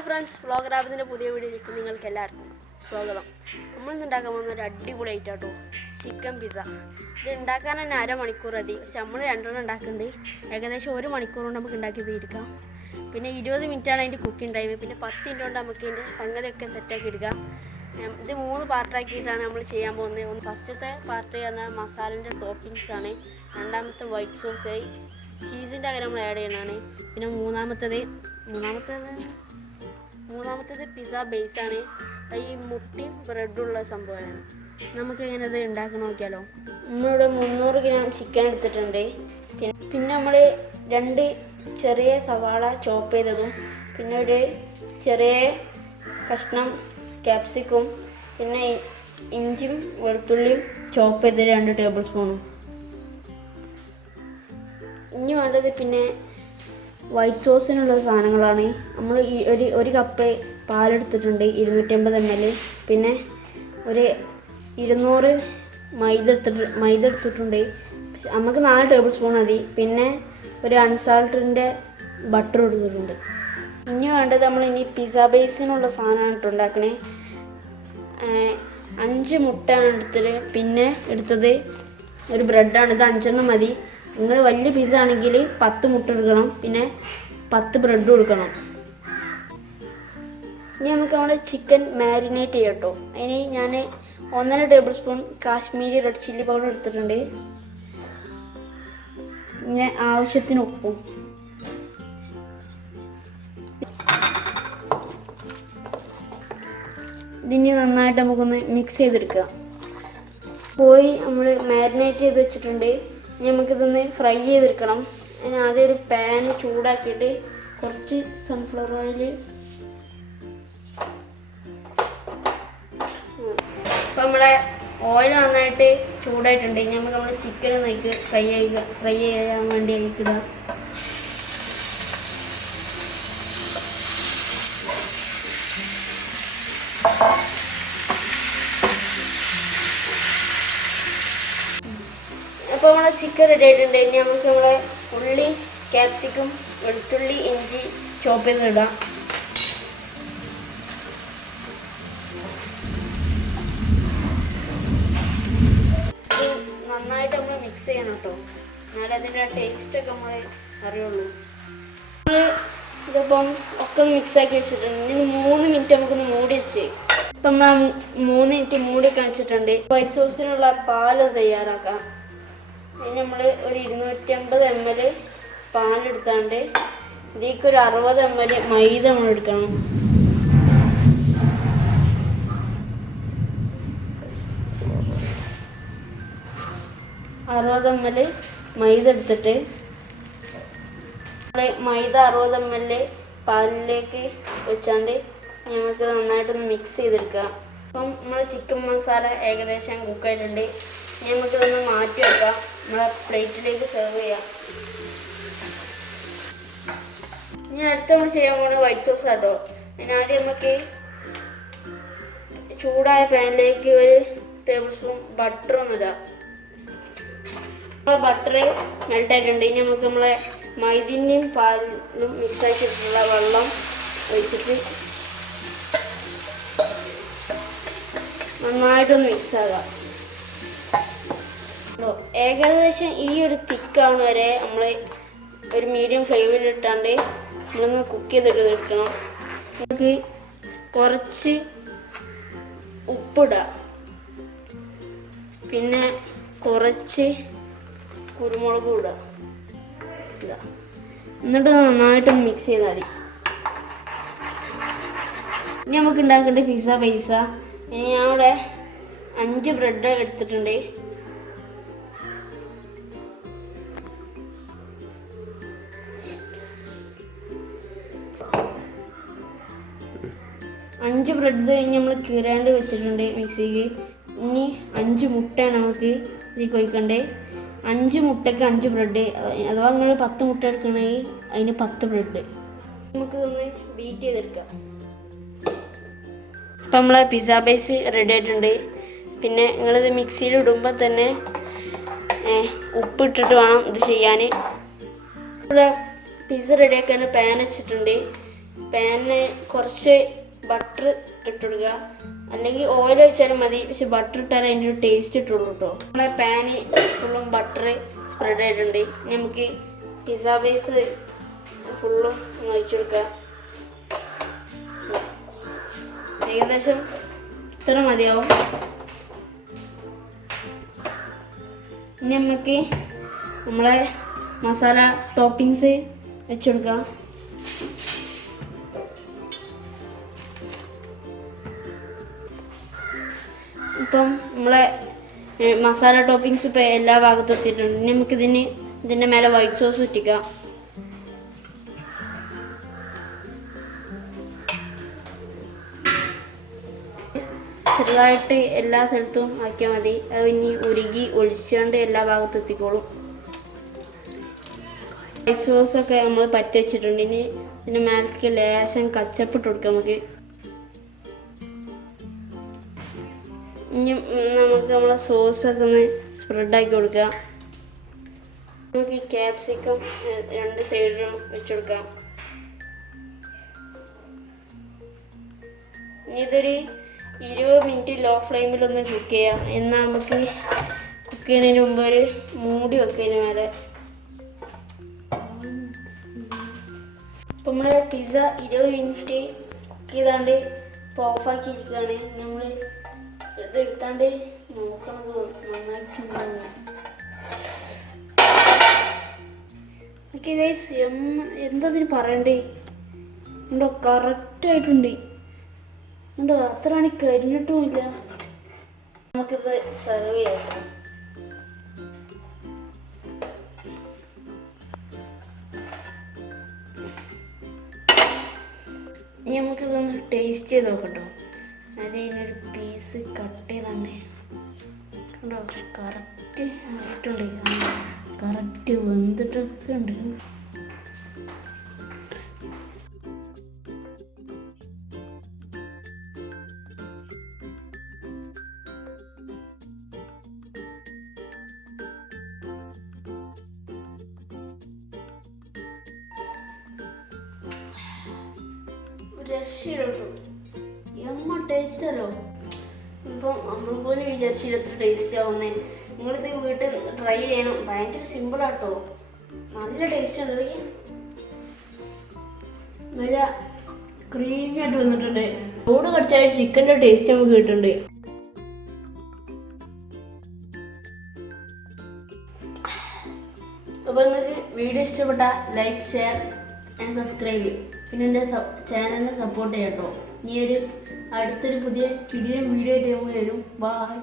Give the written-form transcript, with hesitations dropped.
Hi friends, vlogger ആബിദിൻ്റെ പുതിയ വീഡിയോയിലേക്ക് നിങ്ങൾക്ക് എല്ലാവർക്കും സ്വാഗതം. നമ്മളിന്ന് ഉണ്ടാക്കാൻ പോകുന്ന ഒരു അടിപൊളി ഐറ്റം കേട്ടോ, ചിക്കൻ പിസ്സ. ഇത് ഉണ്ടാക്കാൻ തന്നെ അരമണിക്കൂർ മതി. പക്ഷെ നമ്മൾ രണ്ടെണ്ണം ഉണ്ടാക്കുന്നുണ്ട്. ഏകദേശം 1 മണിക്കൂർ കൊണ്ട് നമുക്ക് ഉണ്ടാക്കി തീർക്കാം. പിന്നെ 20 മിനിറ്റാണ് അതിൻ്റെ കുക്കിംഗ് ടൈം. പിന്നെ 10 മിനിറ്റ് കൊണ്ട് നമുക്ക് ഇതിൻ്റെ സംഗതിയൊക്കെ സെറ്റാക്കി എടുക്കാം. ഇത് 3 പാർട്ടാക്കിയിട്ടാണ് നമ്മൾ ചെയ്യാൻ പോകുന്നത്. ഫസ്റ്റത്തെ പാർട്ട് പറഞ്ഞാൽ മസാലൻ്റെ ടോപ്പിങ്സ് ആണ്. രണ്ടാമത്തെ വൈറ്റ് സോസ്, ചീസിൻ്റെ അങ്ങനെ നമ്മൾ ആഡ് ചെയ്യണതാണ്. പിന്നെ മൂന്നാമത്തേത് പിസ്സ ബേസാണ്. ഈ മുട്ടയും ബ്രെഡുള്ള സംഭവമാണ്. നമുക്ക് എങ്ങനെ ഇത് ഉണ്ടാക്കി നോക്കിയാലോ. നമ്മളിവിടെ 300 ഗ്രാം ചിക്കൻ എടുത്തിട്ടുണ്ട്. പിന്നെ നമ്മൾ 2 ചെറിയ സവാള ചോപ്പ് ചെയ്തതും, പിന്നെ ഒരു ചെറിയ കഷ്ണം ക്യാപ്സിക്കും, പിന്നെ ഇഞ്ചിയും വെളുത്തുള്ളിയും ചോപ്പ് ചെയ്ത് 2 ടേബിൾ സ്പൂണും. ഇനി വേണ്ടത് പിന്നെ വൈറ്റ് സോസിനുള്ള സാധനങ്ങളാണ്. നമ്മൾ ഒരു കപ്പ് പാലെടുത്തിട്ടുണ്ട്, 250 ml. പിന്നെ ഒരു 200 മൈദ എടുത്തിട്ടുണ്ട്. നമുക്ക് 4 ടേബിൾ സ്പൂൺ മതി. പിന്നെ ഒരു അൺസാൾട്ടിൻ്റെ ബട്ടർ എടുത്തിട്ടുണ്ട്. ഇനി വേണ്ടത് ഇനി പിസ്സ ബേസിനുള്ള സാധനമാണ് ഉണ്ടാക്കണേ. 5 മുട്ടയാണ് എടുത്തത്. പിന്നെ എടുത്തത് ഒരു ബ്രെഡാണ്. ഇത് 5 മതി. നിങ്ങൾ വലിയ പിസ്സ ആണെങ്കിൽ 10 മുട്ട എടുക്കണം. പിന്നെ 10 ബ്രെഡും എടുക്കണം. ഇനി നമുക്ക് നമ്മുടെ ചിക്കൻ മാരിനേറ്റ് ചെയ്യാം കേട്ടോ. അതിന് ഞാൻ 1.5 table spoon Kashmiri red chilli powder എടുത്തിട്ടുണ്ട്. പിന്നെ ആവശ്യത്തിന് ഉപ്പും. ഇതിന് നന്നായിട്ട് നമുക്കൊന്ന് മിക്സ് ചെയ്തെടുക്കാം. നമ്മൾ മാരിനേറ്റ് ചെയ്ത് വെച്ചിട്ടുണ്ട്. നമുക്കിതൊന്ന് ഫ്രൈ ചെയ്തെടുക്കണം. അതിന് ആദ്യം ഒരു പാൻ ചൂടാക്കിയിട്ട് കുറച്ച് സൺഫ്ലവർ ഓയിൽ. ഇപ്പം നമ്മളെ ഓയിൽ നന്നായിട്ട് ചൂടായിട്ടുണ്ട്. നമുക്ക് നമ്മുടെ ചിക്കൻ ഒന്ന് ഫ്രൈ ചെയ്യാൻ വേണ്ടി ഇടുക. അപ്പോൾ നമ്മളെ ചിക്കൻ റെഡി ആയിട്ടുണ്ട്. ഇനി നമുക്ക് നമ്മളെ ഉള്ളി, ക്യാപ്സിക്കം, വെളുത്തുള്ളി, ഇഞ്ചി ചോപ്പ് ചെയ്തിടാം. നന്നായിട്ട് നമ്മൾ മിക്സ് ചെയ്യണം കേട്ടോ, എന്നാലും അതിൻ്റെ ടേസ്റ്റൊക്കെ നമ്മൾ അറിയുള്ളൂ. നമ്മൾ ഇതിപ്പം ഒക്കെ മിക്സാക്കി വെച്ചിട്ടുണ്ട്. ഇനി 3 മിനിറ്റ് നമുക്കൊന്ന് മൂടി വെച്ച്. ഇപ്പം നമ്മൾ 3 മിനിറ്റ് മൂടി വെച്ചിട്ടുണ്ട്. വൈറ്റ് സോസിനുള്ള പാല് തയ്യാറാക്കാം. അതിന് നമ്മൾ ഒരു 250 ml പാലെടുത്താണ്ട് ഇതിലേക്ക് ഒരു 60 ml മൈദ നമ്മൾ എടുക്കണം. മൈദ എടുത്തിട്ട് മൈദ 60 ml പാലിലേക്ക് വെച്ചാണ്ട് നമുക്ക് നന്നായിട്ടൊന്ന് മിക്സ് ചെയ്തെടുക്കാം. അപ്പം നമ്മൾ ചിക്കൻ മസാല ഏകദേശം കുക്കായിട്ടുണ്ട്. നമുക്കിതൊന്ന് മാറ്റി വെക്കാം. നമ്മളെ പ്ലേറ്റിലേക്ക് സെർവ് ചെയ്യാം. ഇനി അടുത്ത് നമ്മൾ ചെയ്യാൻ പോകുന്നത് വൈറ്റ് സോസ് ആട്ടോ. അതിനാദ്യം നമുക്ക് ചൂടായ പാനിലേക്ക് ഒരു ടേബിൾ സ്പൂൺ ബട്ടർ ഒന്നിടാം. ബട്ടർ മെൽറ്റ് ആയിട്ടുണ്ട്. ഇനി നമുക്ക് നമ്മളെ മൈദയും പാലും മിക്സ് ആക്കിയിട്ടുള്ള വെള്ളം ഒഴിച്ചിട്ട് നന്നായിട്ടൊന്ന് മിക്സ് ആകാം. ഏകദേശം ഈ ഒരു തിക്കാണ് വരെ നമ്മൾ ഒരു മീഡിയം ഫ്ലെയിമിൽ ഇട്ടാണ്ട് നമ്മളൊന്ന് കുക്ക് ചെയ്തെടുക്കണം. നമുക്ക് കുറച്ച് ഉപ്പിടാം. പിന്നെ കുറച്ച് കുരുമുളകും ഇടാം. എന്നിട്ട് നന്നായിട്ടൊന്ന് മിക്സ് ചെയ്താൽ മതി. ഇനി നമുക്ക് ഉണ്ടാക്കേണ്ട പിസ്സ ബേസ. ഇനി ഞാൻ ഇവിടെ 5 ബ്രെഡ് എടുത്തിട്ടുണ്ട്. 5 ബ്രെഡ് കഴിഞ്ഞ് നമ്മൾ കീറാണ്ട് വെച്ചിട്ടുണ്ട് മിക്സിക്ക്. ഇനി 5 മുട്ടയാണ് നമുക്ക് ഇതിൽ ഒഴിക്കണ്ടേ. 5 മുട്ടയ്ക്ക് 5 ബ്രെഡ്. അഥവാ നിങ്ങൾ 10 മുട്ട എടുക്കണമെങ്കിൽ അതിന് 10 ബ്രെഡ്. നമുക്കിതൊന്ന് ബീറ്റ് ചെയ്തെടുക്കാം. ഇപ്പം നമ്മളെ പിസ്സ ബേസ് റെഡി ആയിട്ടുണ്ട്. പിന്നെ നിങ്ങളിത് മിക്സിയിൽ ഇടുമ്പോൾ തന്നെ ഉപ്പിട്ടിട്ട് വേണം ഇത് ചെയ്യാൻ. ഇവിടെ പിസ്സ റെഡിയാക്കാൻ പാൻ വെച്ചിട്ടുണ്ട്. പാനിന് കുറച്ച് ബട്ടർ ഇട്ട് കൊടുക്കുക, അല്ലെങ്കിൽ ഓയിൽ ഒഴിച്ചാലും മതി. പക്ഷെ ബട്ടർ ഇട്ടാൽ അതിൻ്റെ ഒരു ടേസ്റ്റ് ഇട്ടുള്ളൂ കേട്ടോ. നമ്മളെ പാന് ഫുള്ളും ബട്ടർ സ്പ്രെഡ് ആയിട്ടുണ്ട്. നമുക്ക് പിസ്സ ബേസ് ഫുള്ളും ഒന്ന് ഒഴിച്ചു കൊടുക്കുക. ഏകദേശം ഇത്ര മതിയാവും. ഇനി നമുക്ക് നമ്മളെ മസാല ടോപ്പിങ്സ് വെച്ച് കൊടുക്കാം. ഇപ്പം നമ്മളെ മസാല ടോപ്പിങ്സ് ഇപ്പം എല്ലാ ഭാഗത്തും എത്തിയിട്ടുണ്ട്. ഇനി ഇതിൻ്റെ മേലെ വൈറ്റ് സോസ് ഇട്ടിക്കാം. ചെറുതായിട്ട് എല്ലാ സ്ഥലത്തും ആക്കിയാൽ മതി. അത് ഇനി ഉരുകി ഒഴിച്ചുകൊണ്ട് എല്ലാ ഭാഗത്തും എത്തിക്കോളും. വൈറ്റ് സോസൊക്കെ നമ്മൾ പറ്റി വെച്ചിട്ടുണ്ട്. ഇനി ഇതിൻ്റെ മേലേക്ക് ലേശം കച്ചപ്പിട്ട് കൊടുക്കാം നമുക്ക്. ഇനി നമുക്ക് നമ്മളെ സോസൊക്കെ ഒന്ന് സ്പ്രെഡാക്കി കൊടുക്കാം. നമുക്ക് ഈ ക്യാപ്സിക്കം രണ്ട് സൈഡിലും വെച്ച് കൊടുക്കാം. ഇനി ഇതൊരു 20 മിനിറ്റ് ലോ ഫ്ലെയിമിലൊന്ന് കുക്ക് ചെയ്യാം. എന്നാൽ നമുക്ക് കുക്ക് ചെയ്യുന്നതിന് മുമ്പ് ഒരു മൂടി വെക്കുന്നതിന് മേലെ. ഇപ്പം നമ്മൾ പിസ്സ 20 മിനിറ്റ് കുക്ക് ചെയ്താണ്ട് ഇപ്പോൾ ഓഫാക്കിയിരിക്കുകയാണ്. നമ്മൾ ഇതെടുത്താണ്ട് നോക്കണത് നന്നായിട്ടുണ്ടാവും. ഓക്കെ ഗൈസ്, എന്താ ഇതിന് പറയണ്ടേ? ഉണ്ടോ, കറക്റ്റായിട്ടുണ്ട്. ഉണ്ടോ, അത്ര മണി കരിഞ്ഞിട്ടുമില്ല. നമുക്കിത് സെർവ് ചെയ്യാം. ഇനി നമുക്കിതൊന്ന് ടേസ്റ്റ് ചെയ്ത് നോക്കട്ടോ. അതിനൊരു പീസ് കട്ട് ചെയ്തന്നെ കണ്ടോ, കറക്റ്റ് ആയിട്ടുണ്ട്. കറക്റ്റ് വെന്തിട്ടൊക്കെ ഉണ്ട്. രക്ഷയിലോട്ടു എമ്മ ടേസ്റ്റല്ലോ. ഇപ്പം നമ്മൾ പോലും വിചാരിച്ചില്ല എത്ര ടേസ്റ്റ് ആവുന്നേ. നിങ്ങളിത് വീട്ടിൽ ട്രൈ ചെയ്യണം. ഭയങ്കര സിമ്പിളാട്ടോ, നല്ല ടേസ്റ്റ് ഉണ്ട്. നല്ല ക്രീമി ആയിട്ട് വന്നിട്ടുണ്ട്. ചൂട് കടിച്ചാൽ ചിക്കൻ്റെ ടേസ്റ്റ് നമുക്ക് കിട്ടുന്നുണ്ട്. അപ്പോൾ നിങ്ങൾക്ക് വീഡിയോ ഇഷ്ടപ്പെട്ടാൽ ലൈക്ക്, ഷെയർ ആൻഡ് സബ്സ്ക്രൈബ് ചെയ്യും. പിന്നെ എൻ്റെ ചാനലിനെ സപ്പോർട്ട് ചെയ്യാം കേട്ടോ. ഇനി അടുത്തൊരു പുതിയ കിടിലൻ വീഡിയോ ആയിട്ട് നമ്മൾ വരും. ബൈ.